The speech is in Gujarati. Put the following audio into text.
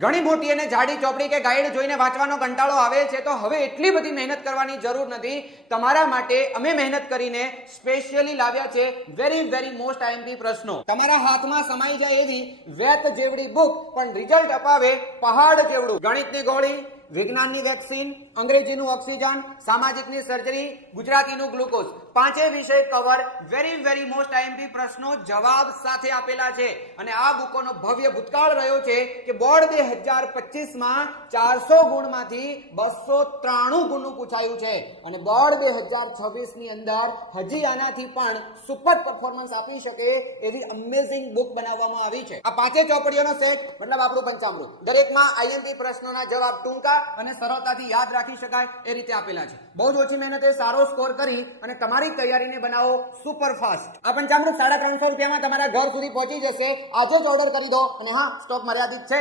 ઘણી મોટી અને જાડી ચોપડી કે ગાઈડ જોઈને વાંચવાનો કંટાળો આવે છે તો હવે એટલી બધી મહેનત કરવાની જરૂર નથી. તમારા માટે અમે મહેનત કરીને સ્પેશિયલી લાવ્યા છે વેરી મોસ્ટ આઈએમપી પ્રશ્નો. તમારા હાથમાં સમાઈ જાય એવી વેત જેવડી બુક પણ રિઝલ્ટ અપાવે પહાડ જેવડું. ગણિતની ગોળી, વિજ્ઞાનની વેક્સિન, અંગ્રેજીનું ઓક્સિજન, સામાજિકની સર્જરી, ગુજરાતીનું ગ્લુકોઝ, પાંચે વિષય કવર વેરી મોસ્ટ આઈએમપી પ્રશ્નો જવાબ સાથે આપેલા છે. અને આ બુકોનો ભવ્ય ભૂતકાળ રહ્યો છે કે બોર્ડ 2025 માં 400 ગુણમાંથી 293 ગુણનું પૂછાયું છે અને બોર્ડ 2026 ની અંદર હજી આનાથી પણ સુપર પરફોર્મન્સ આપી શકે એવી અમેઝિંગ બુક બનાવવામાં આવી છે. આ પાંચે ચોપડીઓનો સેટ મતલબ આપણું પંચામૃત. દરેકમાં આઈએમપી પ્રશ્નોના જવાબ ટૂંકા અને સરળતાથી યાદ રાખી શકાય એ રીતે આપેલા છે. બહુ જ ઓછી મહેનતે સારો સ્કોર કરી અને તમારી તૈયારીને બનાવો સુપર ફાસ્ટ. આ પંચામૃત 350 રૂપિયામાં તમારા ઘર સુધી પહોંચી જશે. આજે જ ઓર્ડર કરી દો અને હા, સ્ટોક મર્યાદિત છે.